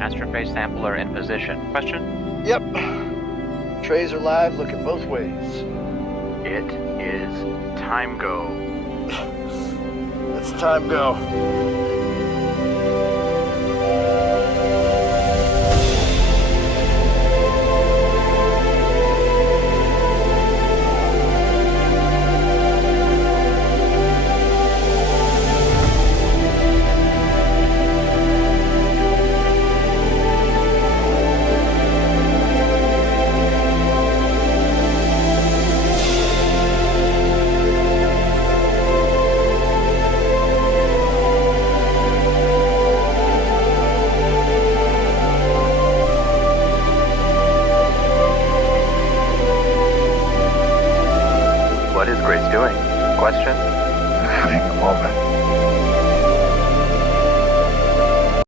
Astrophase sampler in position. Question? Yep. Trays are live, looking both ways. It is time go. Let's time go.